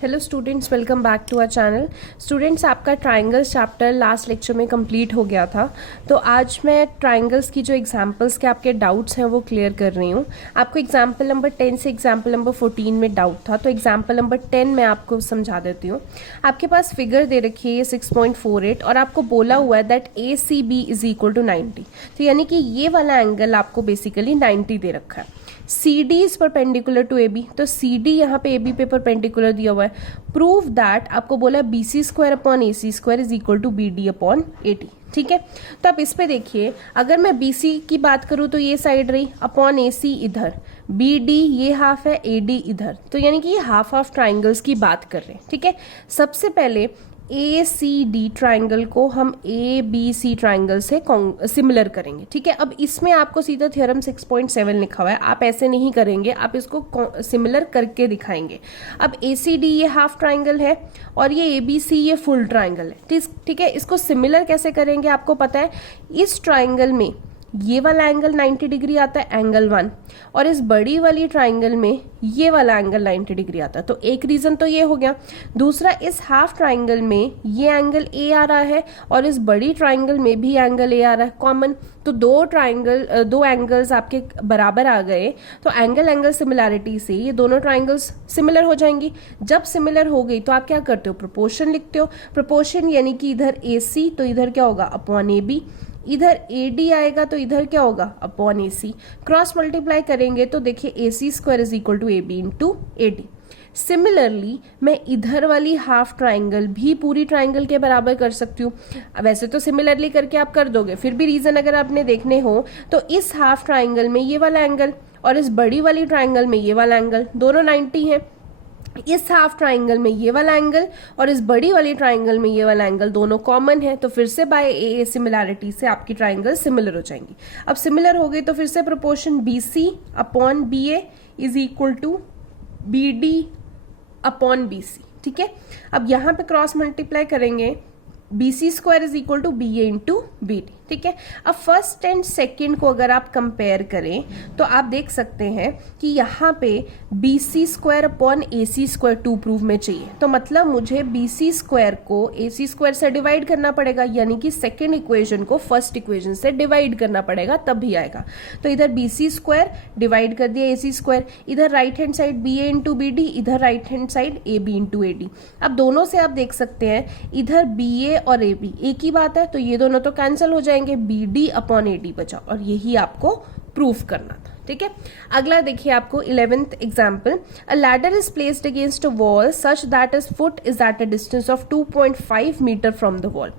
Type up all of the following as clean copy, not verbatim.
Hello students, welcome back to our channel. Students, आपका triangles chapter last lecture में complete हो गया था, तो आज मैं ट्राइंगल्स की जो एग्जांपल्स के आपके डाउट्स हैं वो क्लियर कर रही हूँ। आपको एग्जांपल नंबर 10 से एग्जांपल नंबर 14 में डाउट था, तो एग्जांपल नंबर 10 मैं आपको समझा देती हूँ। आपके पास फिगर दे रखी है 6.48 और आपको बोला हुआ है that ACB is equal to 90। तो यानी कि ये वाला एंगल आपको बेसिकली 90 दे रखा है। CD is perpendicular to AB, तो CD यहाँ पे AB पे परपेंडिकुलर दिया हुआ है। प्रूव दैट आपको बोला BC square upon AC square is equal to BD upon AD। ठीक है, तो आप इस पे देखिए, अगर मैं BC की बात करूं तो ये साइड रही, अपॉन AC इधर, BD ये हाफ है, AD इधर, तो यानी कि ये हाफ हाफ ट्राइंगल्स की बात कर रहे हैं। ठीक है, सबसे पहले ACD ट्राइंगल को हम ABC ट्राइंगल से सिमिलर करेंगे। ठीक है, अब इसमें आपको सीधा थ्योरम 6.7 लिखा हुआ है, आप ऐसे नहीं करेंगे, आप इसको सिमिलर करके दिखाएंगे। अब ACD ये हाफ ट्राइंगल है और ये ABC ये फुल ट्राइंगल है। ठीक है, इसको सिमिलर कैसे करेंगे आपको पता है। इस ट्राइंगल में ये वाला एंगल 90 डिग्री आता है, एंगल 1, और इस बड़ी वाली ट्राइंगल में ये वाला एंगल 90 डिग्री आता है। तो एक रीजन तो ये हो गया। दूसरा, इस हाफ ट्राइंगल में ये एंगल A आ रहा है और इस बड़ी ट्राइंगल में भी एंगल A आ रहा है कॉमन, तो दो एंगल्स आपके बराबर आ गए, तो एंगल सिमिलैरिटी से ये दोनों ट्राइंगल्स सिमिलर हो जाएंगी। जब सिमिलर हो गई तो आप क्या करते हो, प्रोपोर्शन लिखते हो। प्रोपोर्शन यानी कि इधर AC तो इधर क्या होगा, अपॉन AB, इधर AD आएगा तो इधर क्या होगा, अपॉन AC। क्रॉस मल्टीप्लाई करेंगे तो देखिए AC square is equal to AB into AD। Similarly मैं इधर वाली हाफ ट्राइंगल भी पूरी ट्राइंगल के बराबर कर सकती हूँ। वैसे तो सिमिलरली करके आप कर दोगे, फिर भी रीजन अगर आपने देखने हो तो इस हाफ ट्राइंगल में ये वाला एंगल और इस बड़ी वाली ट्राइंगल में ये वाला एंगल दोनों 90 है। इस हाफ ट्राइंगल में ये वाला एंगल और इस बड़ी वाली ट्राइंगल में ये वाला एंगल दोनों कॉमन है, तो फिर से बाय AA सिमिलैरिटी से आपकी ट्राइंगल सिमिलर हो जाएंगी। अब सिमिलर हो गई तो फिर से proportion BC upon BA is equal to BD upon BC। ठीक है, अब यहां पे क्रॉस मल्टीप्लाई करेंगे, BC square is equal to BA into BD। ठीक है, अब फर्स्ट एंड सेकेंड को अगर आप कंपेयर करें तो आप देख सकते हैं कि यहाँ पे BC square upon AC square to prove में चाहिए, तो मतलब मुझे BC स्क्वायर को AC स्क्वायर से डिवाइड करना पड़ेगा, यानी कि सेकेंड इक्वेशन को फर्स्ट इक्वेशन से डिवाइड करना पड़ेगा, तब भी आएगा। तो इधर BC स्क्वायर डिवाइड कर दिया AC स्क्वायर, इधर right hand side BA into BD, इधर right hand side AB into AD। अब दोनों से आप देख सकते हैं इधर BA और AB एक ही बात है, तो ये दोनों तो कैंसिल हो जाएंगे, BD अपॉन AD बचा, और यही आपको प्रूफ करना था। ठीक है, अगला देखिए आपको 11th example. A ladder is placed against a wall such that is foot is at a distance of 2.5 metre from the wall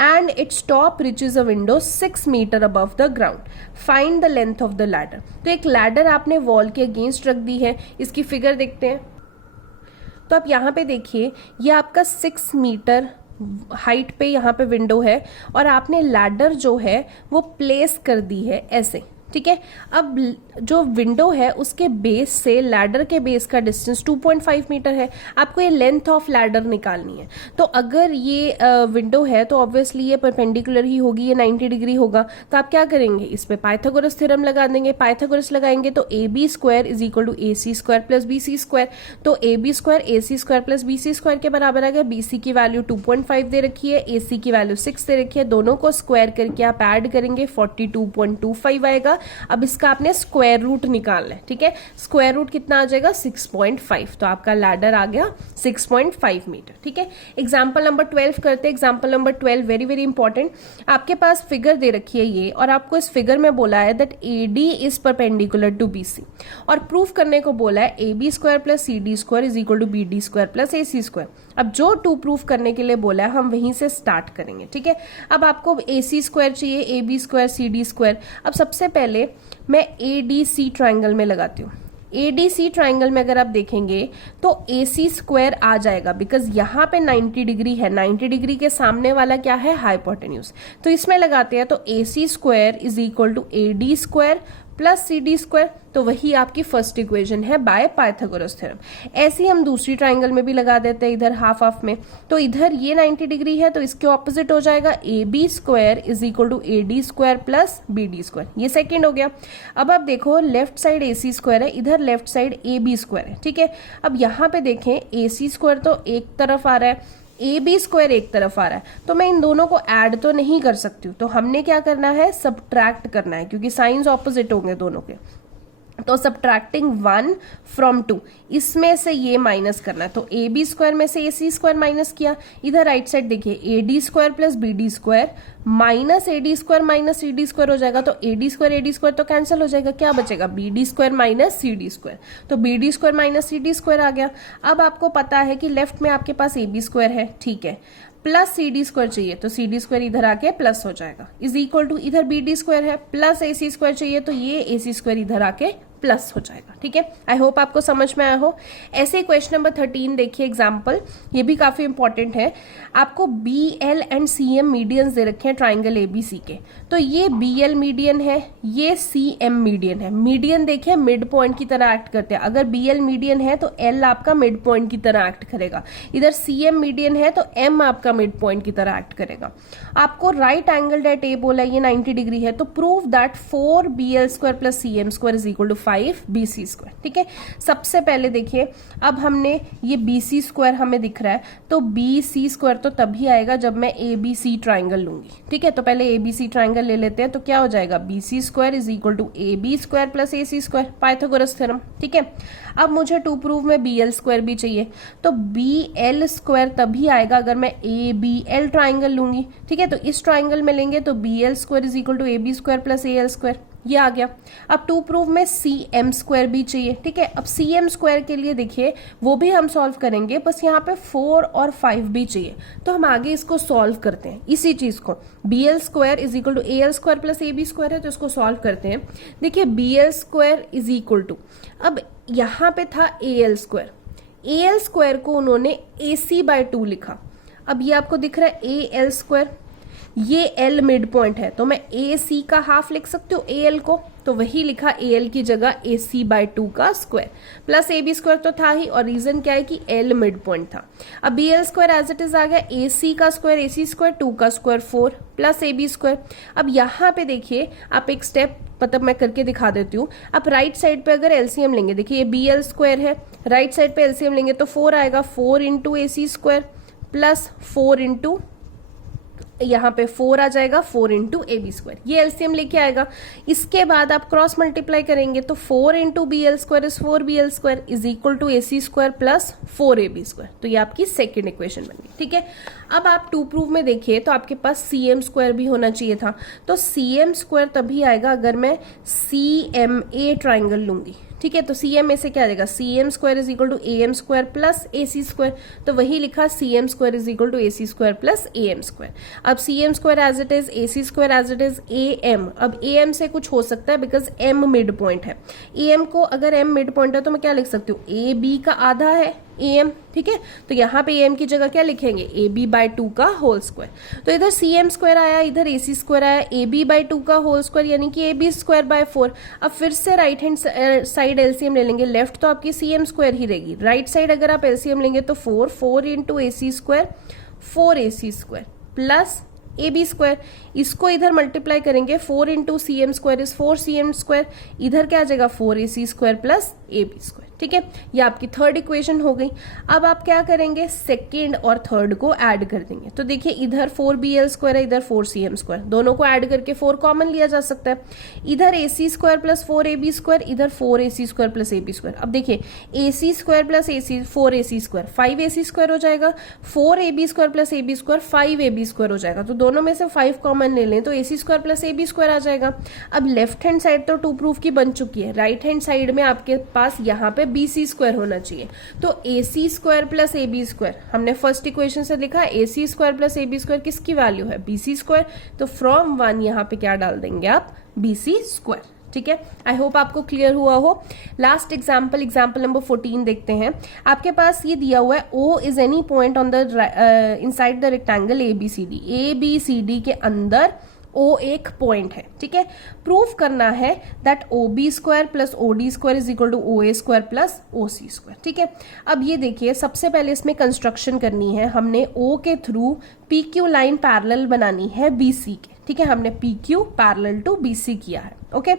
and its top reaches a window 6 metre above the ground. Find the length of the ladder. तो एक ladder आपने wall के against रख दी है, इसकी figure देखते हैं। तो आप यहाँ पे देखिए, ये आपका 6 मीटर हाइट पे यहाँ पे विंडो है और आपने लैडर जो है वो प्लेस कर दी है ऐसे। ठीक है, अब जो विंडो है उसके बेस से लैडर के बेस का डिस्टेंस 2.5 मीटर है, आपको ये लेंथ ऑफ लैडर निकालनी है। तो अगर ये विंडो है तो ऑब्वियसली ये परपेंडिकुलर ही होगी, ये 90 डिग्री होगा, तो आप क्या करेंगे, इस पे पाइथागोरस थ्योरम लगा देंगे। पाइथागोरस लगाएंगे तो AB square is equal to AC square plus BC square, तो AB square AC square plus BC square के बराबर आ गया। BC की वैल्यू 2.5 दे रखी है, AC की वैल्यू 6 दे रखी है, दोनों को स्क्वायर करके आप ऐड करेंगे 42.25 आएगा। अब इसका आपने स्क्वायर रूट निकालना है। ठीक है, स्क्वायर रूट कितना आ जाएगा, 6.5, तो आपका लैडर आ गया 6.5 मीटर। ठीक है, एग्जाम्पल नंबर 12 करते हैं। Example number 12 very very important. आपके पास फिगर दे रखी है ये, और आपको इस फिगर में बोला है that AD is perpendicular to BC, और प्रूफ करने को बोला है AB square plus CD square is equal to BD square plus AC square. अब जो टू प्रूफ करने के लिए बोला है हम वहीं से स्टार्ट करेंगे। ठीक है, अब आपको AC स्क्वायर चाहिए, AB स्क्वायर, CD स्क्वायर। अब सबसे पहले मैं ADC ट्राइंगल में लगाती हूँ। ADC ट्राइंगल में अगर आप देखेंगे तो AC स्क्वायर आ जाएगा, बिकॉज यहाँ पे 90 डिग्री है, 90 डिग्री के सामने वाला क्या है, हाइपोटेन्यूज, तो इसमें लगाते हैं। तो AC square is equal to AD square plus C D square, तो वही आपकी फर्स्ट इक्वेशन है बाय पाइथागोरस थ्योरम। ऐसे ही हम दूसरी ट्राइंगल में भी लगा देते हैं, इधर हाफ हाफ में, तो इधर ये 90 डिग्री है तो इसके ऑपोजिट हो जाएगा A B square is equal to A D square plus B D square, ये सेकेंड हो गया। अब आप देखो left side A C square है, इधर left side A B square है, ठीक है। अब यहाँ पे देखें ए सी स्क्वायर तो एक तरफ आ रहा है, ए बी स्क्वायर एक तरफ आ रहा है, तो मैं इन दोनों को ऐड तो नहीं कर सकती हूँ, तो हमने क्या करना है, सब्ट्रैक्ट करना है, क्योंकि साइंस ऑपोजिट होंगे दोनों के। तो सब्ट्रैक्टिंग 1 फ्रॉम 2, इसमें से ये माइनस करना है, तो ए बी स्क्वायर में से ए सी स्क्वायर माइनस किया, इधर राइट साइड देखिए A D square plus B D square minus A D square minus C D square हो जाएगा, तो ए डी स्क्वायर तो कैंसिल हो जाएगा, क्या बचेगा, B D square minus C D square, तो B D square minus C D square आ गया। अब आपको पता है कि लेफ्ट में आपके पास ए बी स्क्वायर है, ठीक है, प्लस सी डी स्क्वायर चाहिए तो सी डी स्क्वायर इधर आके प्लस हो जाएगा, इज इक्वल टू इधर बी डी स्क्वायर है प्लस ए सी स्क्वायर चाहिए तो ये ए सी स्क्वायर इधर आके प्लस हो जाएगा, ठीक है। आई होप आपको समझ में आया हो। ऐसे क्वेश्चन नंबर 13 देखिए एग्जाम्पल, ये भी काफी इंपॉर्टेंट है। आपको B L and C M medians दे रखे हैं ट्राइंगल एबीसी के, तो ये बी एल मीडियन है, ये सी एम मीडियन है। मीडियन देखिए मिड पॉइंट की तरह एक्ट करते हैं, अगर बी एल मीडियन है तो एल आपका मिड पॉइंट की तरह एक्ट करेगा, इधर सी एम मीडियन है तो एम आपका मिड पॉइंट की तरह एक्ट करेगा। आपको राइट एंगल एट ए बोला है, ये 90 डिग्री है, तो prove that 4 B L square plus C M square is equal to 5 B C square, ठीक है। सबसे पहले देखिए, अब हमने ये बी सी स्क्वायर हमें दिख रहा है, तो बी सी स्क्वायर तो तभी आएगा जब मैं ए बी सी ट्राइंगल लूंगी, ठीक है। तो पहले ए बी सी ट्राइंगल ले लेते हैं, तो क्या हो जाएगा, B C square is equal to A B square plus A C square, Pythagoras theorem, ठीक है। अब मुझे टू प्रूव में बी एल स्क्वायर भी चाहिए, तो बी एल स्क्वायर तभी आएगा अगर मैं ए बी एल ट्राइंगल लूंगी, ठीक है। तो इस ट्राइंगल में लेंगे तो B L square is equal to A B square plus A L square, ये आ गया। अब टू प्रूव में सी एम स्क्वायर भी चाहिए, ठीक है। अब सी एम स्क्वायर के लिए देखिए वो भी हम सॉल्व करेंगे, बस यहाँ पे 4 और 5 भी चाहिए, तो हम आगे इसको सॉल्व करते हैं इसी चीज को। B L square is equal to A L square plus A B square है, तो इसको सॉल्व करते हैं। देखिए B L square is equal to, अब यहाँ पे था A L square, A L square को उन्होंने ए सी बाय 2 लिखा। अब ये आपको दिख रहा है ए एल स्क्वायर, ये एल मिड पॉइंट है, तो मैं ए सी का हाफ लिख सकती हूँ ए एल को, तो वही लिखा ए एल की जगह ए सी बाय 2 का square plus A B square तो था ही, और रीजन क्या है कि एल मिड पॉइंट था। अब B L square as it is आ गया, ए सी का स्क्वायर ए सी स्क्वायर 2 का square 4 plus A B square. अब यहाँ पे देखिए आप एक स्टेप, मतलब मैं करके दिखा देती हूँ। आप राइट साइड पे अगर एलसीएम लेंगे, देखिए ये बी एल स्क्वायर है, राइट साइड पे एलसीएम लेंगे तो 4 आएगा, 4 into A C square plus 4 into यहाँ पे 4 आ जाएगा, 4 इंटू ए बी स्क्वायर, ये एलसीएम लेके आएगा। इसके बाद आप क्रॉस मल्टीप्लाई करेंगे तो 4 into B L square is 4 B L square is equal to A C square plus 4 A B square, तो ये आपकी सेकेंड इक्वेशन बन गई, ठीक है। अब आप टू प्रूव में देखिए तो आपके पास सी एम स्क्वायर भी होना चाहिए था, तो सी एम स्क्वायर तभी आएगा अगर मैं सी एम ए ट्राइंगल लूंगी, ठीक है। तो सी एम में से क्या आ जाएगा, C M square is equal to A M square plus A C square, तो वही लिखा C M square is equal to A C square plus A M square. अब C M square as it is, A C square as it is, A M, अब A M से कुछ हो सकता है बिकॉज एम मिड पॉइंट है, A M को अगर एम मिड पॉइंट है तो मैं क्या लिख सकती हूँ, ए बी का आधा है ए एम, ठीक है। तो यहाँ पे ए एम की जगह क्या लिखेंगे, ए बी बाय 2 का होल स्क्वायर, तो इधर सी एम स्क्वायर आया, इधर ए सी स्क्वायर आया, ए बी बाय 2 का होल स्क्वायर यानी कि ए बी स्क्वायर बाय 4। अब फिर से राइट हैंड साइड एलसीएम ले लेंगे, लेफ्ट तो आपकी सी एम स्क्वायर ही रहेगी, राइट साइड अगर आप एलसीएम लेंगे तो 4 into A C square 4 A C square plus A B square, इसको इधर मल्टीप्लाई करेंगे, 4 into C M square is 4 C M square, इधर क्या आ जाएगा 4 A C square plus A B square, ठीक है। ये आपकी थर्ड इक्वेशन हो गई। अब आप क्या करेंगे, सेकेंड और थर्ड को ऐड कर देंगे, तो देखिए इधर 4 बी एल स्क्वायर है, इधर 4 सी एम स्क्वायर, दोनों को ऐड करके 4 कॉमन लिया जा सकता है। इधर A C square plus 4 A B square, इधर 4 A C square plus A B square. अब देखिए A C square plus A C 4 A C square 5 A C square हो जाएगा, 4 A B square plus A B square 5 A B square हो जाएगा, तो दोनों में से 5 कॉमन ले लें तो A C square plus A B square आ जाएगा। अब लेफ्ट हैंड साइड तो टू प्रूफ की बन चुकी है, राइट हैंड साइड में आपके पास यहाँ पे बी सी स्क्वायर होना चाहिए, तो A C square plus A B square हमने फर्स्ट इक्वेशन से लिखा, A C square plus A B square किसकी वैल्यू है, बी सी स्क्वायर, तो फ्रॉम 1 यहाँ पे क्या डाल देंगे आप, बी सी स्क्वायर, ठीक है। आई होप आपको क्लियर हुआ हो। लास्ट एग्जाम्पल नंबर 14 देखते हैं। आपके पास ये दिया हुआ है, O is any point on the inside the rectangle A B C D, A B C D के अंदर ओ एक पॉइंट है, ठीक है। प्रूफ करना है that O B square plus O D square is equal to O A square plus O C square, ठीक है। अब ये देखिए, सबसे पहले इसमें कंस्ट्रक्शन करनी है, हमने ओ के through P Q line parallel बनानी है बी सी के, ठीक है। हमने P Q parallel to B C किया है, ओके।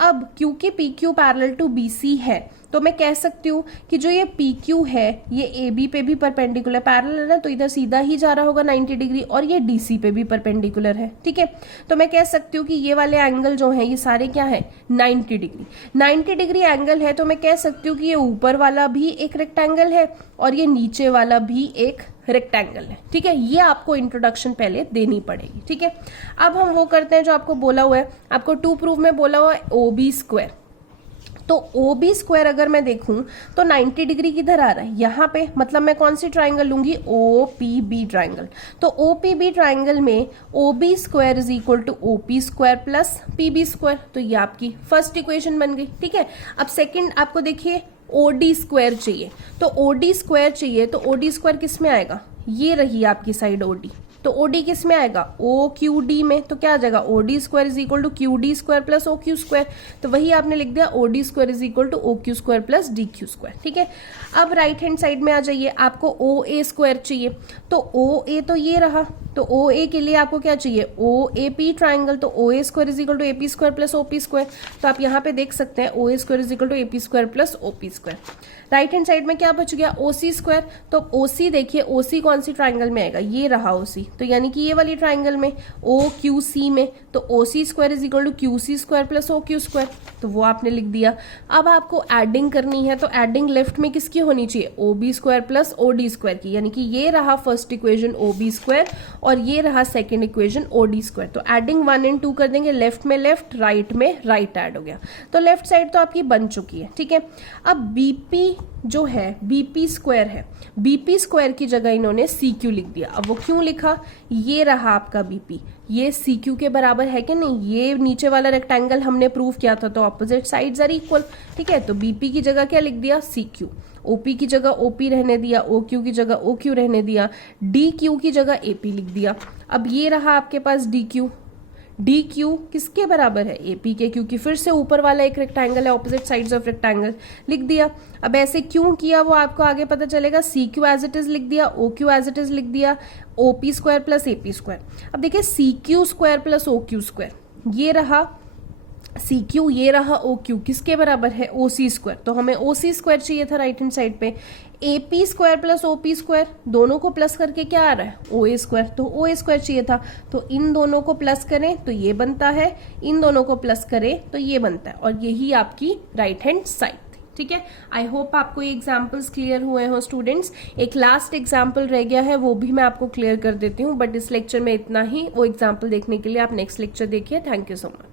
अब क्योंकि P Q parallel to B C है तो मैं कह सकती हूँ कि जो ये पी क्यू है ये ए बी पे भी परपेंडिकुलर पैरेलल है ना, तो इधर सीधा ही जा रहा होगा 90 डिग्री, और ये डी सी पे भी परपेंडिकुलर है, ठीक है। तो मैं कह सकती हूँ कि ये वाले एंगल जो है ये सारे क्या है 90 डिग्री। 90 डिग्री एंगल है तो मैं कह सकती हूँ कि ये ऊपर वाला भी एक रेक्टेंगल है और ये नीचे वाला भी एक रेक्टेंगल है, ठीक है। ये आपको इंट्रोडक्शन पहले देनी पड़ेगी, ठीक है। अब हम वो करते हैं जो आपको बोला हुआ है, आपको टू प्रूफ में बोला हुआ है ओ बी स्क्वायर। तो ओ बी स्क्वायर अगर मैं देखूं तो 90 डिग्री किधर आ रहा है, यहाँ पे, मतलब मैं कौन सी ट्राइंगल लूंगी, ओ पी बी ट्राइंगल। तो ओ पी बी ट्राइंगल में O B square is equal to O P square plus P B square, तो ये आपकी फर्स्ट इक्वेशन बन गई, ठीक है। अब सेकंड आपको देखिए ओ डी स्क्वायर चाहिए, तो ओ डी स्क्वायर चाहिए, तो ओ डी स्क्वायर किस में आएगा, ये रही आपकी साइड ओ डी, तो ओ डी किस में आएगा, ओ क्यू डी में, तो क्या आ जाएगा O D square is equal to Q D square plus O Q square, तो वही आपने लिख दिया O D square is equal to O Q square plus D Q square, ठीक है। अब राइट हैंड साइड में आ जाइए, आपको ओ ए स्क्वायर चाहिए, तो ओ ए तो ये रहा, तो ओ ए के लिए आपको क्या चाहिए, ओ ए पी ट्राइंगल, तो O A square is equal to A P square plus O P square, तो आप यहाँ पे देख सकते हैं O A square is equal to A P square plus O P square. Right hand side में क्या बच गया, ओ सी स्क्वायर, तो ओ सी देखिए, ओ सी कौन सी ट्राइंगल में आएगा, ये रहा ओ सी, तो यानी कि ये वाली ट्राइंगल में ओ क्यू सी में, तो O C square is equal to Q C square plus O Q square, तो वो आपने लिख दिया। अब आपको एडिंग करनी है, तो एडिंग लेफ्ट में किसकी होनी चाहिए, O B square plus O D square की, यानी कि ये रहा first equation O B square और ये रहा second equation O D square. तो एडिंग 1 और 2 कर देंगे, लेफ्ट में लेफ्ट, राइट में राइट ऐड हो गया, तो लेफ्ट साइड तो आपकी बन चुकी है, ठीक है। अब बीपी जो है बीपी स्क्वायर है, बीपी स्क्वायर की जगह इन्होंने सी क्यू लिख दिया। अब वो क्यों लिखा, ये रहा आपका बीपी, ये सी क्यू के बराबर है कि नहीं, ये नीचे वाला रेक्टेंगल हमने प्रूव किया था, तो ऑपोजिट साइड्स आर इक्वल, ठीक है। तो बीपी की जगह क्या लिख दिया, सी क्यू, ओपी की जगह ओपी रहने दिया, ओ क्यू की जगह ओ क्यू रहने दिया, डी क्यू की जगह एपी लिख दिया। अब ये रहा आपके पास डी क्यू, डी क्यू किसके बराबर है, एपी के, क्योंकि फिर से ऊपर वाला एक रेक्टेंगल है, ऑपोजिट साइड्स ऑफ रेक्टेंगल लिख दिया। अब ऐसे क्यों किया वो आपको आगे पता चलेगा, C Q as it is लिख दिया, O Q as it is लिख दिया, O P square plus A P square. अब देखिए C Q square plus O Q square, ये रहा सी क्यू, ये रहा ओ क्यू, किसके बराबर है, ओ सी स्क्वायर, तो हमें ओ सी स्क्वायर चाहिए था राइट हैंड साइड पे। A P square plus O P square, दोनों को प्लस करके क्या आ रहा है, ओ ए स्क्वायर, तो ओ ए स्क्वायर चाहिए था, तो इन दोनों को प्लस करें तो ये बनता है, इन दोनों को प्लस करें तो ये बनता है, और यही आपकी राइट हैंड साइड, ठीक है। आई होप आपको ये एग्जाम्पल्स क्लियर हुए हो स्टूडेंट्स। एक लास्ट एग्जाम्पल रह गया है, वो भी मैं आपको क्लियर कर देती हूँ, बट इस लेक्चर में इतना ही। वो एग्जाम्पल देखने के लिए आप नेक्स्ट लेक्चर देखिए। Thank you so much.